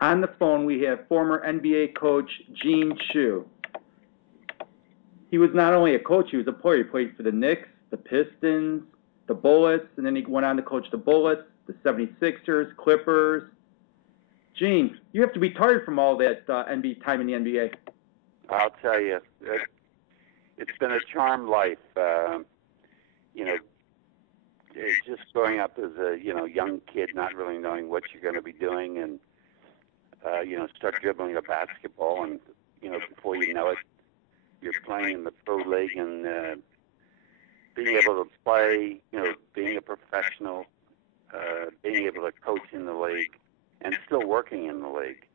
On the phone, we have former NBA coach Gene Shue. He was not only a coach, he was a player. He played for the Knicks, the Pistons, the Bullets, and then he went on to coach the Bullets, the 76ers, Clippers. Gene, you have to be tired from all that NBA time in the NBA. I'll tell you, it's been a charmed life. You know, just growing up as a young kid, not really knowing what you're going to be doing, and start dribbling a basketball, and before you know it, you're playing in the pro league, and being able to play, being a professional, being able to coach in the league, and still working in the league.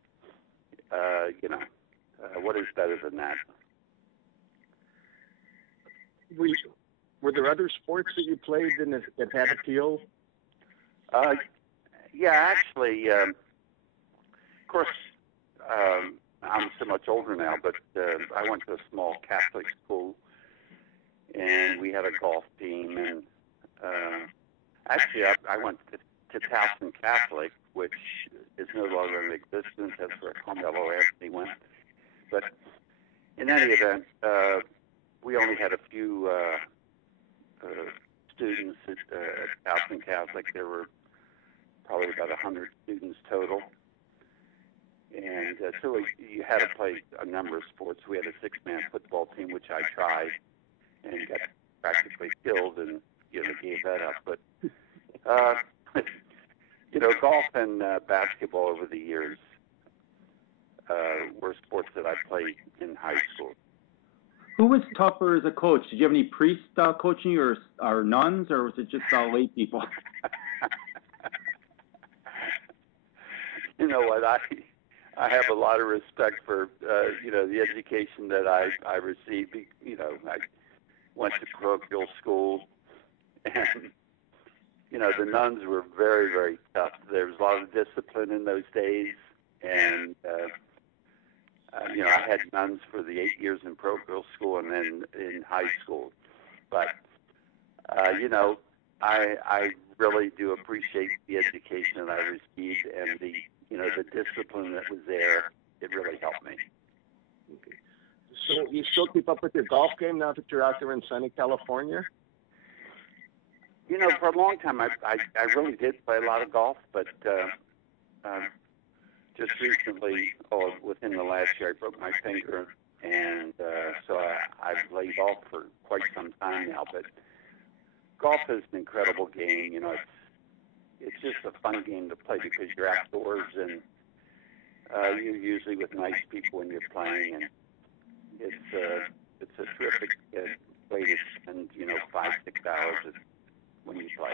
What is better than that? Were there other sports that you played that had appeal? Yeah, actually, of course, I'm so much older now, but I went to a small Catholic school, and we had a golf team, and actually, I went to Towson Catholic, which is no longer in existence. That's where Carmelo Anthony went. But in any event, we only had a few students at Towson Catholic. There were probably about 100 students total. And so you had to play a number of sports. We had a 6-man football team, which I tried and got practically killed and gave that up. But golf and basketball over the years were sports that I played in high school. Who was tougher as a coach? Did you have any priests coaching you, or nuns, or was it just all lay people? You know what? I have a lot of respect for the education that I received. I went to parochial school, and the nuns were very, very tough. There was a lot of discipline in those days, and I had nuns for the 8 years in parochial school and then in high school. But I really do appreciate the education that I received, and the discipline that was there. It really helped me. Okay. So you still keep up with your golf game now that you're out there in sunny California? For a long time, I really did play a lot of golf, but just recently, within the last year, I broke my finger, and so I've played golf for quite some time now. But golf is an incredible game. It's just a fun game to play because you're outdoors, and you're usually with nice people when you're playing, and it's a terrific way to spend 5-6 hours when you play.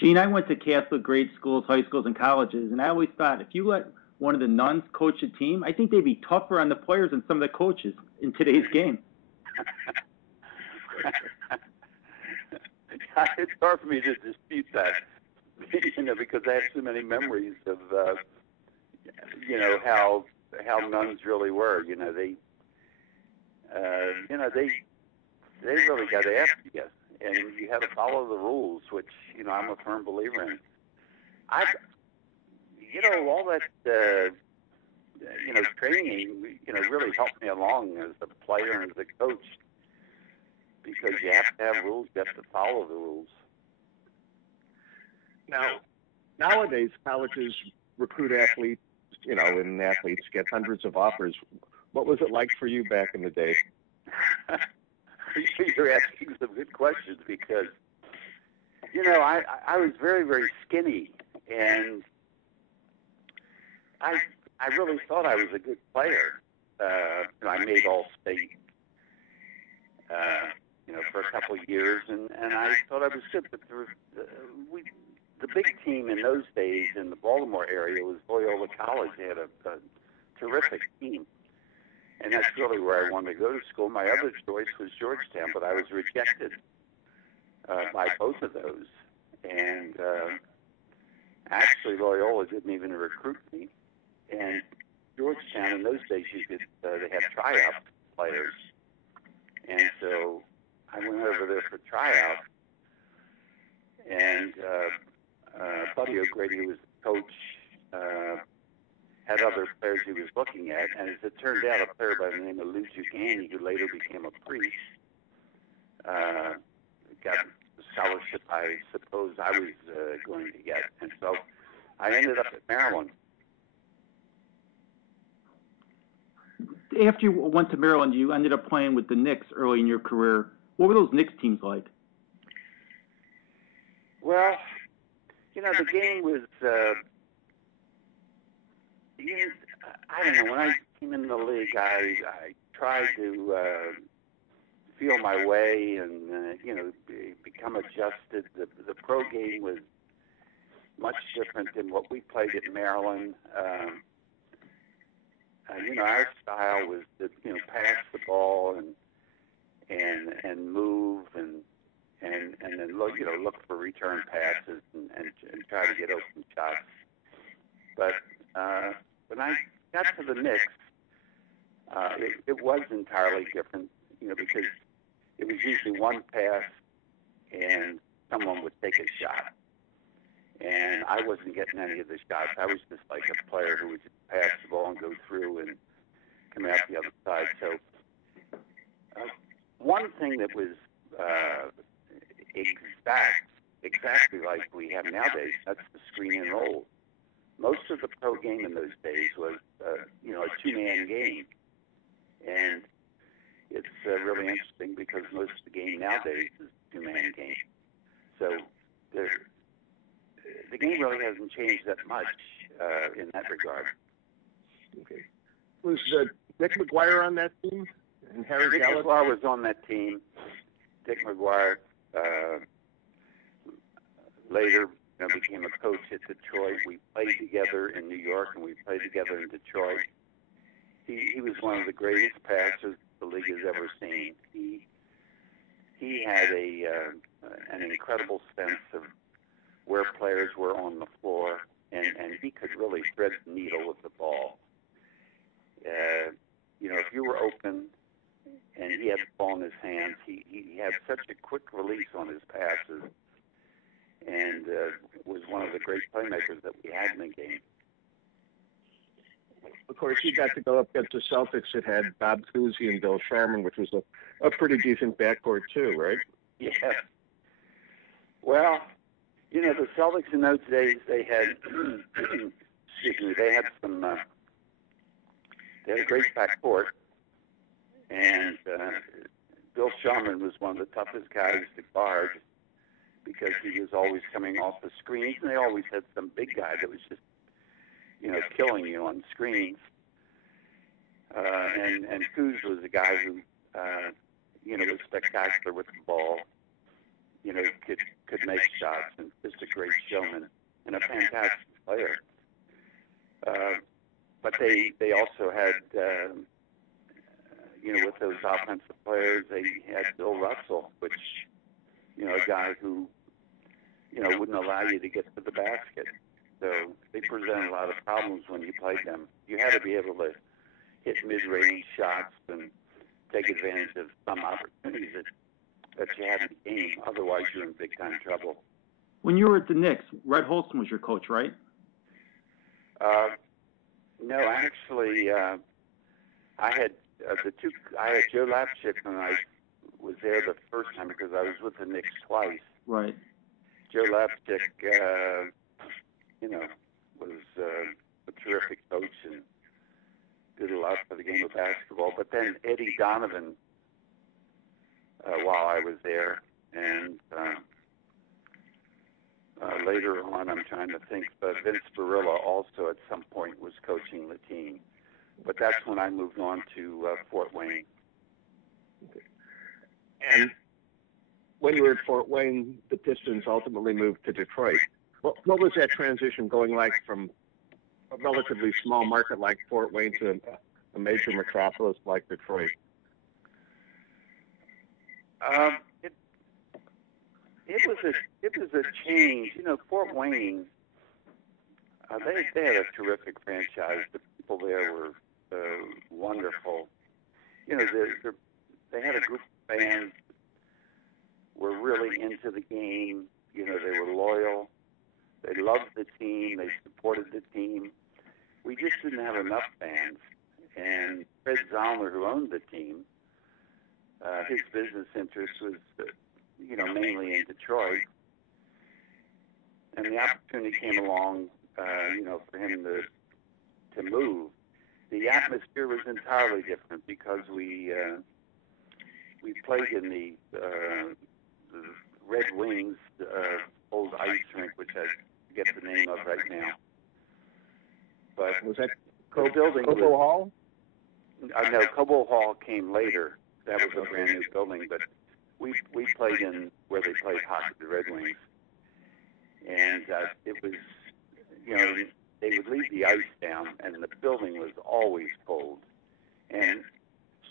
Gene, I went to Catholic grade schools, high schools, and colleges, and I always thought if you let one of the nuns coach a team, I think they'd be tougher on the players than some of the coaches in today's game. It's hard for me to dispute that, because I have so many memories of, how nuns really were. They really got after you, and you had to follow the rules, which I'm a firm believer in. All that training, really helped me along as a player and as a coach, because you have to have rules, you have to follow the rules. Now, nowadays, colleges recruit athletes, and athletes get hundreds of offers. What was it like for you back in the day? You're asking some good questions, because, I was very, very skinny, and I really thought I was a good player. I made All-State, for a couple of years, and I thought I was good. But the big team in those days in the Baltimore area was Loyola College. They had a terrific team, and that's really where I wanted to go to school. My other choice was Georgetown, but I was rejected by both of those. And actually, Loyola didn't even recruit me. And Georgetown, in those days, they had tryout players. And so I went over there for tryout. And Buddy O'Grady was the coach. had other players he was looking at, and as it turned out, a player by the name of Lou Giuliani, who later became a priest, got the scholarship I suppose I was going to get, and so I ended up at Maryland. After you went to Maryland, you ended up playing with the Knicks early in your career. What were those Knicks teams like? Well, you know, the game was, I don't know, when I came in the league, I tried to feel my way and, you know, become adjusted. The pro game was much different than what we played at Maryland. You know, our style was to, you know, pass the ball and move and then look for return passes and try to get open shots. But when I got to the Knicks, it was entirely different, you know, because it was usually one pass and someone would take a shot. And I wasn't getting any of the shots. I was just like a player who would just pass the ball and go through and come out the other side. So one thing that was exactly like we have nowadays, that's the screen and roll. Most of the pro game in those days was, you know, a two-man game. And it's really interesting because most of the game nowadays is a two-man game. So the game really hasn't changed that much in that regard. Okay. Was Dick McGuire on that team? And Harry Dick Gallup? McGuire was on that team. Dick McGuire later became a coach at Detroit. We played together in New York and we played together in Detroit. He was one of the greatest passers the league has ever seen. He had an incredible sense of where players were on the floor, and he could really thread the needle with the ball. You know, if you were open and he had the ball in his hands, he had such a quick release on his passes, and was one of the great playmakers that we had in the game. Of course, you got to go up against the Celtics that had Bob Cousy and Bill Sharman, which was a pretty decent backcourt too, right? Yeah. Well, you know, the Celtics in those days, they had, excuse me, they had a great backcourt, and Bill Sharman was one of the toughest guys to guard because he was always coming off the screens, and they always had some big guy that was just, you know, killing you on screens. And Kuz was a guy who, you know, was spectacular with the ball, you know, could make shots, and just a great showman and a fantastic player. But they also had, you know, with those offensive players, they had Bill Russell, which, you know, a guy who, you know, wouldn't allow you to get to the basket. So they presented a lot of problems when you played them. You had to be able to hit mid-range shots and take advantage of some opportunities that you had in the game. Otherwise, you're in big-time trouble. When you were at the Knicks, Red Holston was your coach, right? No, actually, I had Joe Lapchick when I was there the first time because I was with the Knicks twice. Right. Joe Lapchick, you know, was a terrific coach and did a lot for the game of basketball. But then Eddie Donovan, while I was there, and later on, I'm trying to think, but Vince Barilla also at some point was coaching the team. But that's when I moved on to Fort Wayne. And when you were at Fort Wayne, the Pistons ultimately moved to Detroit. What was that transition going like from a relatively small market like Fort Wayne to a major metropolis like Detroit? It was a change. You know, Fort Wayne, they had a terrific franchise. The people there were wonderful. You know, they had a group of fans were really into the game. You know, they were loyal. They loved the team. They supported the team. We just didn't have enough fans. And Fred Zollner, who owned the team, his business interest was, mainly in Detroit. And the opportunity came along, for him to move. The atmosphere was entirely different because we played in the Red Wings old ice rink, which I forget the name of right now. But was that Cobo Hall? No, Cobo Hall came later. That was a brand new building, but we played in where they played hockey, the Red Wings, and it was, they would leave the ice down, and the building was always cold. And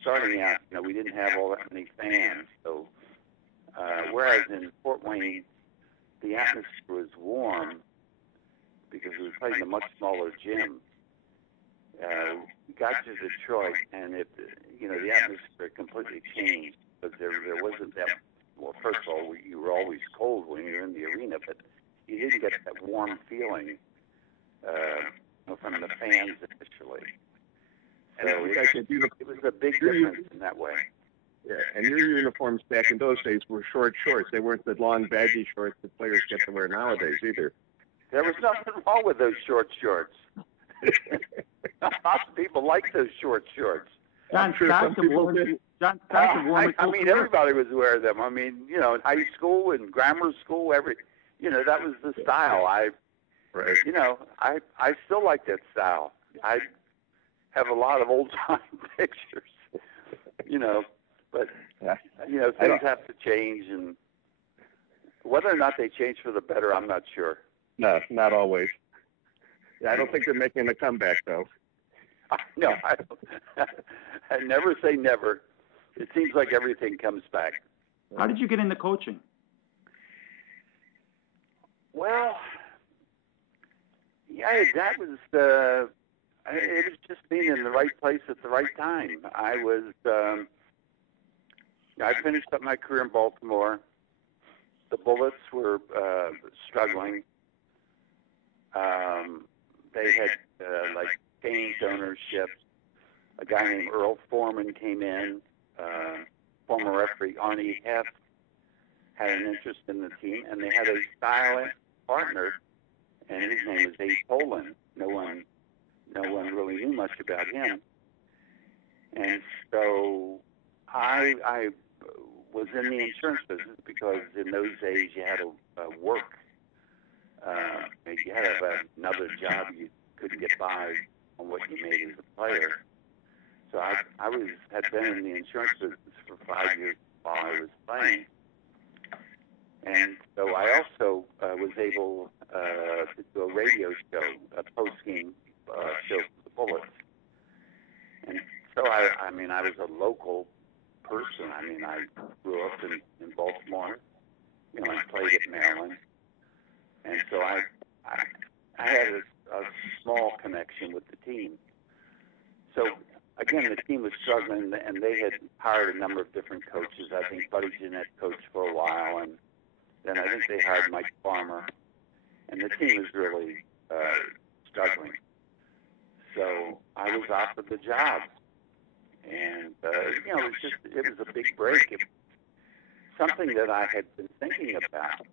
starting out, we didn't have all that many fans, so whereas in Fort Wayne, the atmosphere was warm because we played in a much smaller gym. We got to Detroit, and the atmosphere completely changed because there wasn't that. Well, first of all, you were always cold when you were in the arena, but you didn't get that warm feeling from the fans initially. And so it was a big difference in that way. Yeah, and your uniforms back in those days were short shorts. They weren't the long baggy shorts that players get to wear nowadays either. There was nothing wrong with those short shorts. Lots of people like those short shorts. John Stockton wore them. I mean, everybody was wearing them. I mean, in high school and grammar school, that was the style. I still like that style. I have a lot of old-time pictures, but, things have to change, and whether or not they change for the better, I'm not sure. No, not always. Yeah, I don't think they're making a comeback, though. No, I never say never. It seems like everything comes back. How did you get into coaching? Well, that was it was just being in the right place at the right time. I finished up my career in Baltimore. The Bullets were struggling. They had changed ownership. A guy named Earl Foreman came in. Former referee Arnie Heff had an interest in the team, and they had a silent partner, and his name was Abe Poland. No one really knew much about him, and so I was in the insurance business because in those days you had to work. You had to have another job. You couldn't get by on what you made as a player. So I had been in the insurance business for 5 years while I was playing. And so I also was able to do a radio show, a post-game show for the Bullets. And so, I was a local person. I grew up in Baltimore. I played at Maryland. And so I had a small connection with the team. So, again, the team was struggling, and they had hired a number of different coaches. I think Buddy Jeanette coached for a while, and then I think they hired Mike Farmer. And the team was really struggling. So I was offered the job. And, it was a big break. It was something that I had been thinking about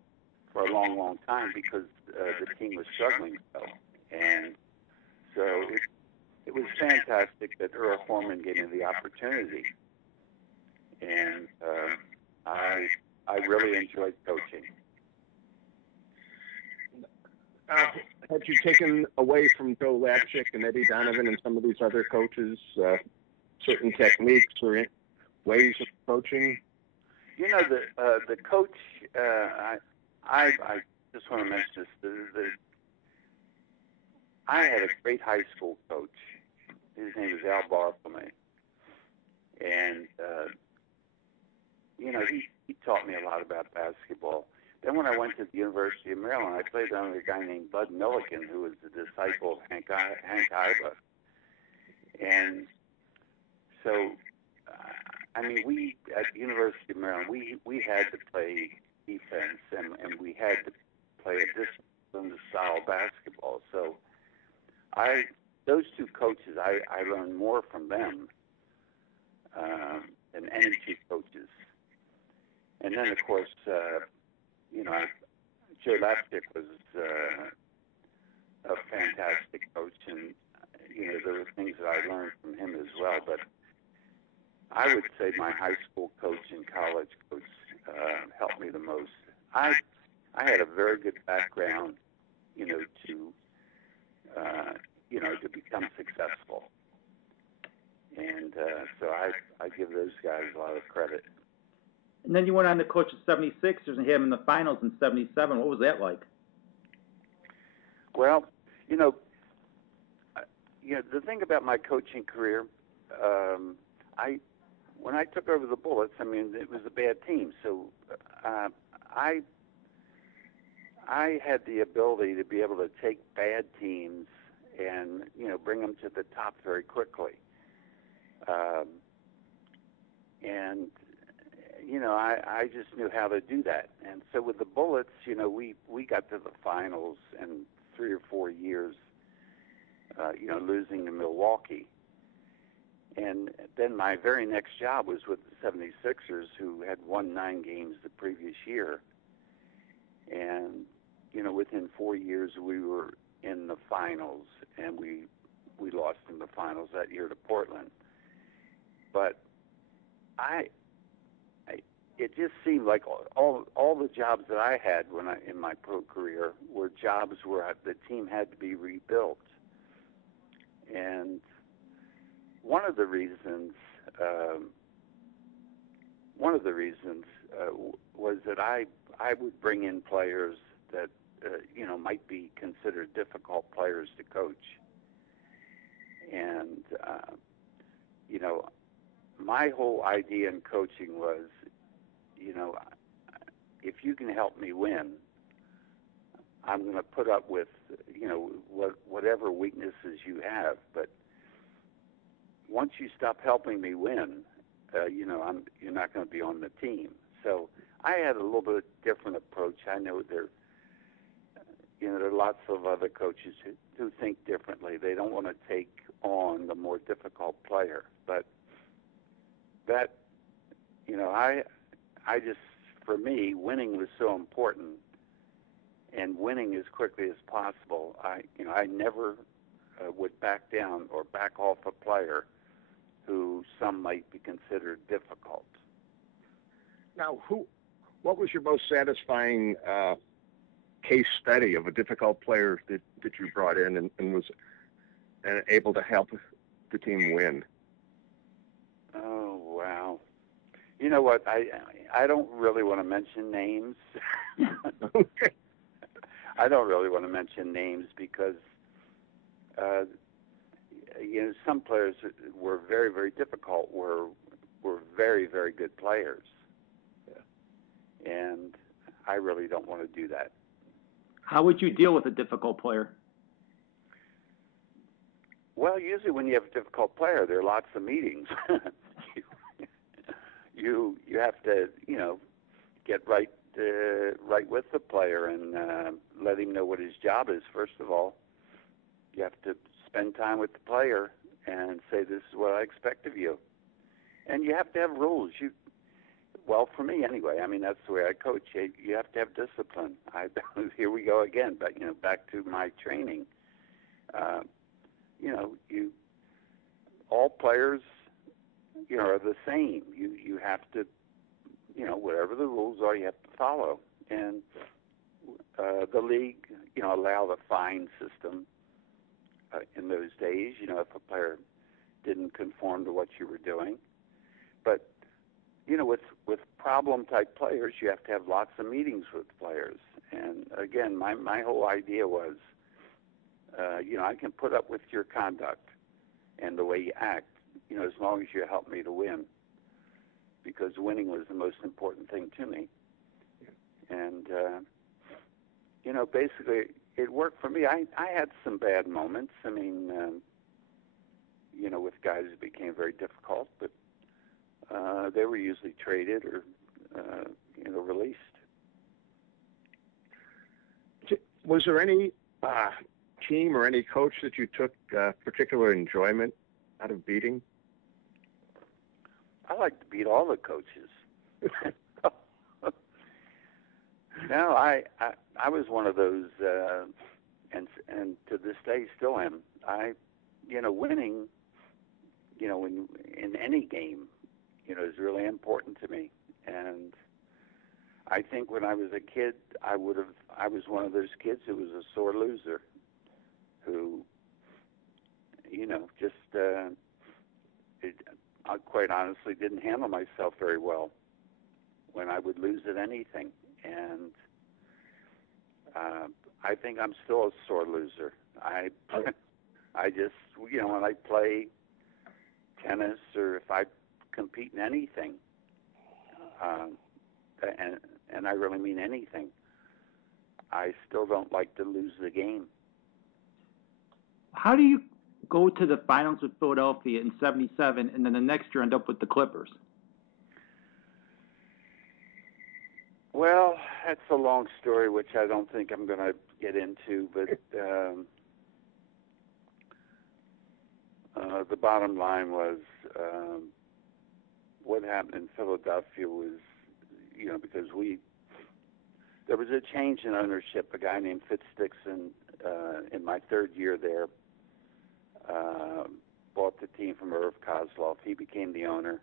for a long, long time because the team was struggling so. And so it was fantastic that Earl Foreman gave me the opportunity. And I really enjoyed coaching. Had you taken away from Joe Lapchick and Eddie Donovan and some of these other coaches certain techniques or ways of coaching? The coach, I just want to mention this. I had a great high school coach. His name is Al Bartholomew. And, he taught me a lot about basketball. Then when I went to the University of Maryland, I played under a guy named Bud Milliken, who was the disciple of Hank Iba. And so, we at the University of Maryland, we had to play defense, and we had to play a disciplined style basketball. So I those two coaches, I learned more from them than any two coaches. And then, of course, Joe Lapchick was a fantastic coach, and there were things that I learned from him as well. But I would say my high school coach and college coach helped me the most. I had a very good background, to become successful, and so I give those guys a lot of credit. And then you went on to coach the 76ers and had them in the finals in 77. What was that like? Well, the thing about my coaching career, when I took over the Bullets, it was a bad team, so I had the ability to be able to take bad teams and bring them to the top very quickly, and I just knew how to do that. And so with the Bullets, we got to the finals in 3 or 4 years, losing to Milwaukee. And then my very next job was with the 76ers, who had won 9 games the previous year. And, within 4 years, we were in the finals, and we lost in the finals that year to Portland. But it just seemed like all the jobs that I had in my pro career were jobs where the team had to be rebuilt. And one of the reasons was that I would bring in players that might be considered difficult players to coach, and my whole idea in coaching was, if you can help me win, I'm going to put up with whatever weaknesses you have, but once you stop helping me win, you're not going to be on the team. So I had a little bit different approach. I know there are lots of other coaches who think differently. They don't want to take on the more difficult player, but that, for me, winning was so important, and winning as quickly as possible. I never would back down or back off a player who some might be considered difficult. Now, what was your most satisfying case study of a difficult player that you brought in and was able to help the team win? Oh, wow. You know what? I don't really want to mention names. Okay. I don't really want to mention names because, some players were very, very difficult, were very, very good players. Yeah. And I really don't want to do that. How would you deal with a difficult player? Well, usually when you have a difficult player, there are lots of meetings. You have to, get right with the player and let him know what his job is. First of all, you have to spend time with the player and say, this is what I expect of you. And you have to have rules. Well, for me anyway, that's the way I coach. You have to have discipline. Here we go again, but, back to my training. All players, are the same. You have to, whatever the rules are, you have to follow. And the league, allow the fine system in those days, if a player didn't conform to what you were doing. But, with problem-type players, you have to have lots of meetings with players. And, again, my whole idea was, I can put up with your conduct and the way you act, as long as you help me to win, because winning was the most important thing to me. And, basically it worked for me. I had some bad moments. With guys who became very difficult, but they were usually traded or, released. Was there any team or any coach that you took particular enjoyment out of beating? I like to beat all the coaches. No, I was one of those, and to this day still am. Winning, in any game, is really important to me. And I think when I was a kid, I was one of those kids who was a sore loser, who, I quite honestly didn't handle myself very well when I would lose at anything. And I think I'm still a sore loser. I just, when I play tennis or if I compete in anything, and I really mean anything, I still don't like to lose the game. How do you go to the finals with Philadelphia in '77 and then the next year end up with the Clippers? Well, that's a long story, which I don't think I'm going to get into, but the bottom line was what happened in Philadelphia was, because there was a change in ownership. A guy named Fitz Dixon, in my third year there, bought the team from Irv Kozloff. He became the owner.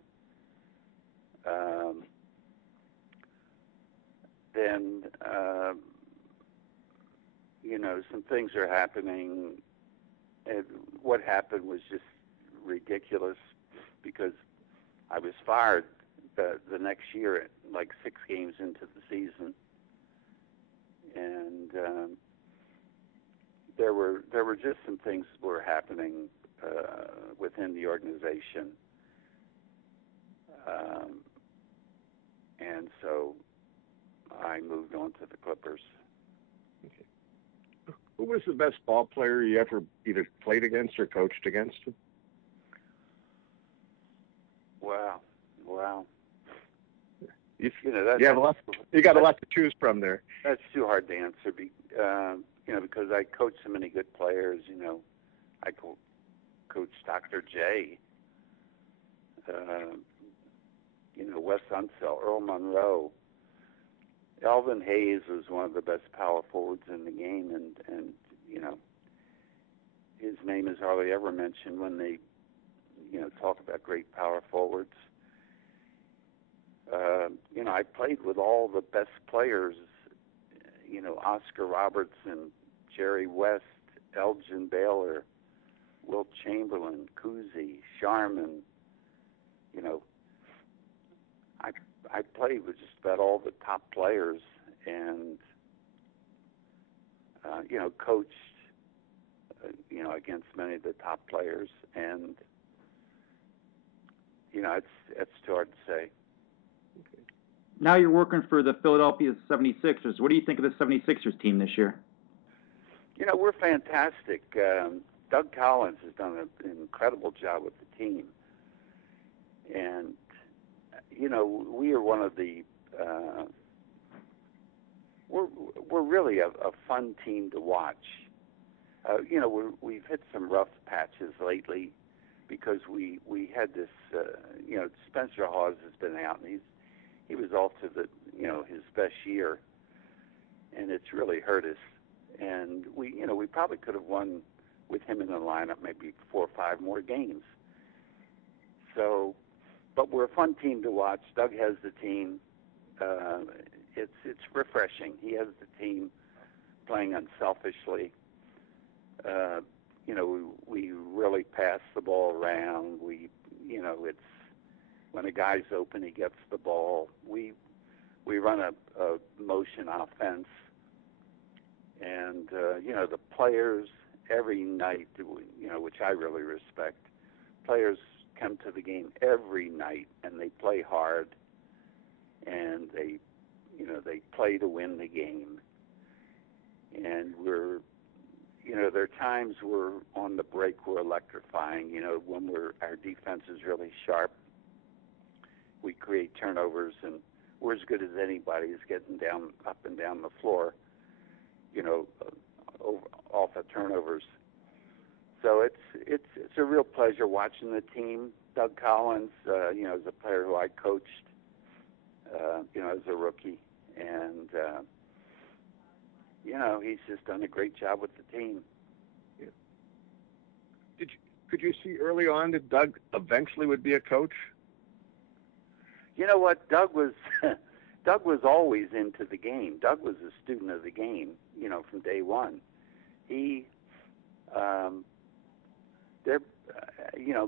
Then, some things are happening. And what happened was just ridiculous because I was fired the next year, like 6 games into the season. And there were just some things that were happening within the organization. And so I moved on to the Clippers. Okay. Who was the best ball player you ever either played against or coached against? Wow. You have a lot. You got a lot to choose from there. That's too hard to answer, because I coached so many good players. I coached Dr. J. Wes Unseld, Earl Monroe. Elvin Hayes was one of the best power forwards in the game, and his name is hardly ever mentioned when they talk about great power forwards. I played with all the best players, Oscar Robertson, Jerry West, Elgin Baylor, Wilt Chamberlain, Cousy, Sharman. I played with just about all the top players and, coached, against many of the top players. And, it's too hard to say. Okay. Now you're working for the Philadelphia 76ers. What do you think of the 76ers team this year? We're fantastic. Doug Collins has done an incredible job with the team. And, we are one of the, we're really a fun team to watch. We've hit some rough patches lately because we had this, Spencer Hawes has been out and he was off to his best year, and it's really hurt us. And we probably could have won with him in the lineup maybe 4 or 5 more games. So, but we're a fun team to watch. Doug has the team. It's refreshing. He has the team playing unselfishly. We really pass the ball around. It's when a guy's open, he gets the ball. We run a motion offense, and the players every night, which I really respect. Players come to the game every night and they play hard, and they play to win the game. And there are times we're on the break, we're electrifying. When our defense is really sharp, we create turnovers, and we're as good as anybody is getting up and down the floor. off of turnovers. So it's a real pleasure watching the team. Doug Collins, is a player who I coached, as a rookie, and he's just done a great job with the team. Yeah. Could you see early on that Doug eventually would be a coach? You know what? Doug was always into the game. Doug was a student of the game, from day one. He,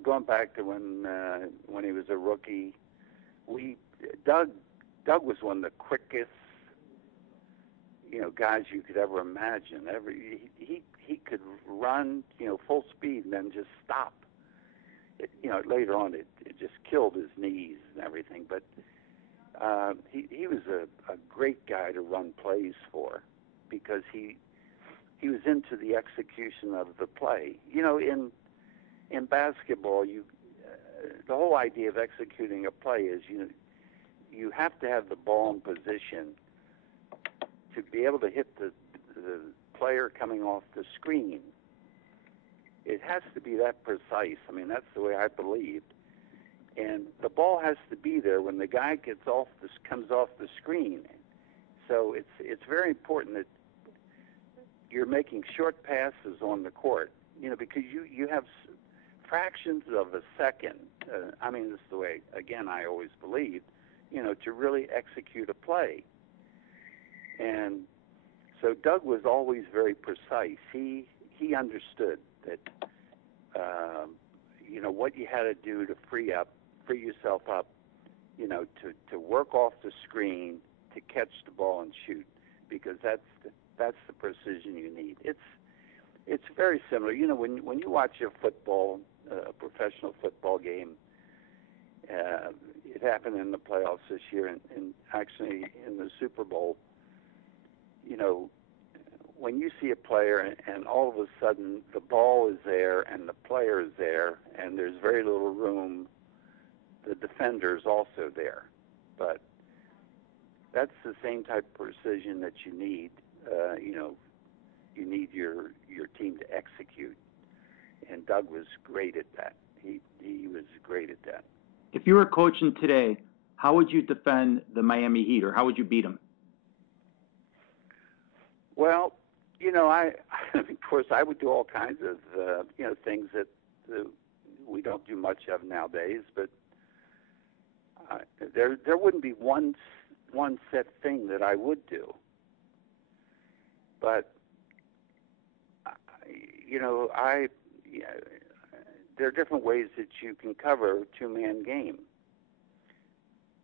going back to when he was a rookie, Doug was one of the quickest, guys you could ever imagine. He could run, full speed and then just stop. Later on it just killed his knees and everything, but he was a great guy to run plays for, because he was into the execution of the play. In basketball, the whole idea of executing a play is you have to have the ball in position to be able to hit the player coming off the screen. It has to be that precise. I mean, that's the way I believed. And the ball has to be there when the guy comes off the screen. So it's very important that you're making short passes on the court, because you have fractions of a second. This is the way, again, I always believed, to really execute a play. And so Doug was always very precise. He understood that, what you had to do to free yourself up, to work off the screen, to catch the ball and shoot, because that's the precision you need. It's very similar. When you watch a professional football game, it happened in the playoffs this year, and actually in the Super Bowl. When you see a player and all of a sudden the ball is there and the player is there and there's very little room, the defender's also there. But that's the same type of precision that you need. You need your team to execute. And Doug was great at that. He was great at that. If you were coaching today, how would you defend the Miami Heat, or how would you beat them? Well, of course, I would do all kinds of, things that we don't do much of nowadays. But there wouldn't be one set thing that I would do. But there are different ways that you can cover a two-man game.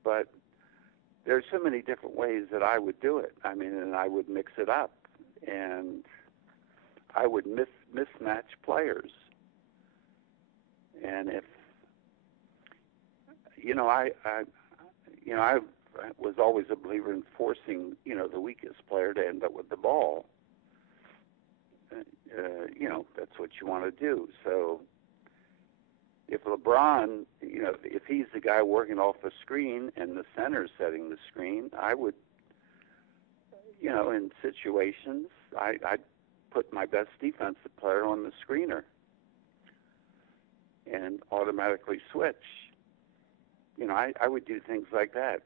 But there's so many different ways that I would do it. And I would mix it up. And I would mismatch players. And if I was always a believer in forcing the weakest player to end up with the ball. That's what you want to do. So if LeBron, if he's the guy working off the screen and the center's setting the screen, I would. In situations, I'd put my best defensive player on the screener and automatically switch. I would do things like that.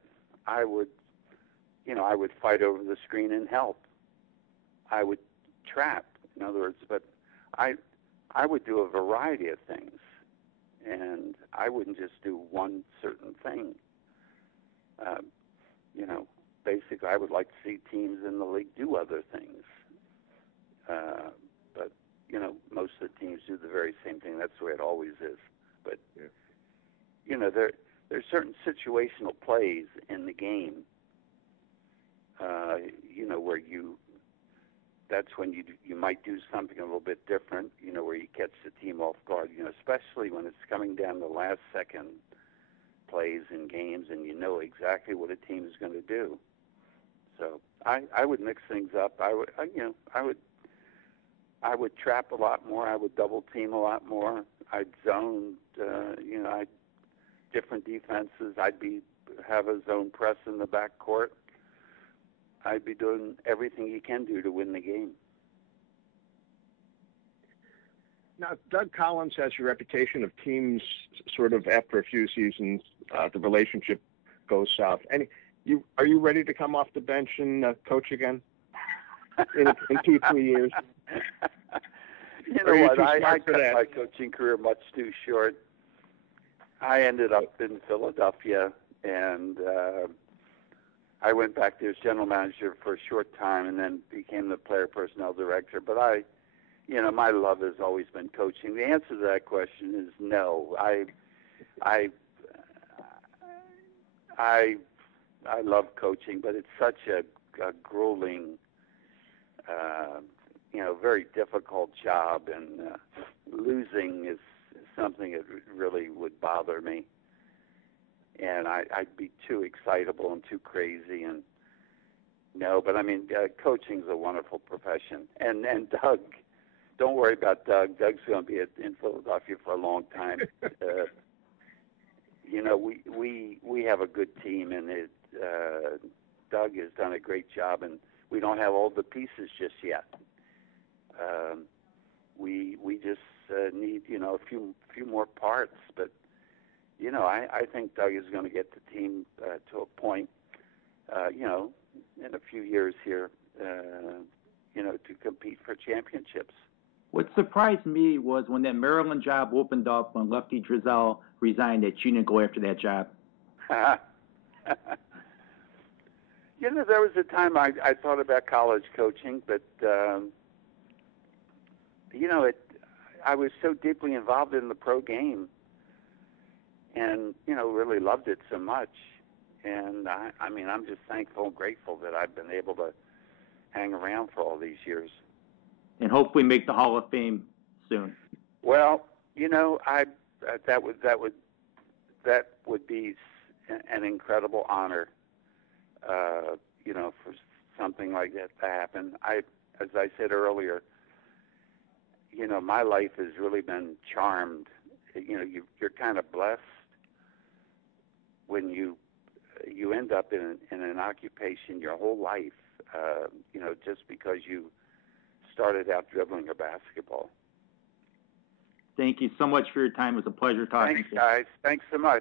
I would fight over the screen and help. I would trap, in other words, but I would do a variety of things, and I wouldn't just do one certain thing. Basically, I would like to see teams in the league do other things. But, most of the teams do the very same thing. That's the way it always is. But, there's certain situational plays in the game, where that's when you might do something a little bit different, where you catch the team off guard, especially when it's coming down the last second plays in games and you know exactly what a team is going to do. So I would mix things up. I would trap a lot more. I would double team a lot more. I'd zone, different defenses. I'd have a zone press in the backcourt. I'd be doing everything you can do to win the game. Now, Doug Collins has a reputation of teams sort of after a few seasons, the relationship goes south. Are you ready to come off the bench and coach again in 2-3 years? You know what? I cut my coaching career much too short. I ended up in Philadelphia, and I went back there as general manager for a short time, and then became the player personnel director. But my love has always been coaching. The answer to that question is no. I love coaching, but it's such a grueling, very difficult job, and losing is something that really would bother me. And I'd be too excitable and too crazy, and no. But I mean, coaching's a wonderful profession. And Doug, don't worry about Doug. Doug's going to be in Philadelphia for a long time. We have a good team, and Doug has done a great job, and we don't have all the pieces just yet. We just need a few more parts, but I think Doug is going to get the team to a point, in a few years here, to compete for championships. What surprised me was when that Maryland job opened up, when Lefty Driesell resigned, that you didn't go after that job. There was a time I thought about college coaching, but I was so deeply involved in the pro game, and really loved it so much. And I'm just thankful and grateful that I've been able to hang around for all these years. And hopefully make the Hall of Fame soon. Well, that would be an incredible honor, for something like that to happen. As I said earlier, my life has really been charmed. You're kind of blessed when you end up in an occupation your whole life, just because you started out dribbling a basketball. Thank you so much for your time. It was a pleasure talking to you. Thanks, guys. Thanks so much.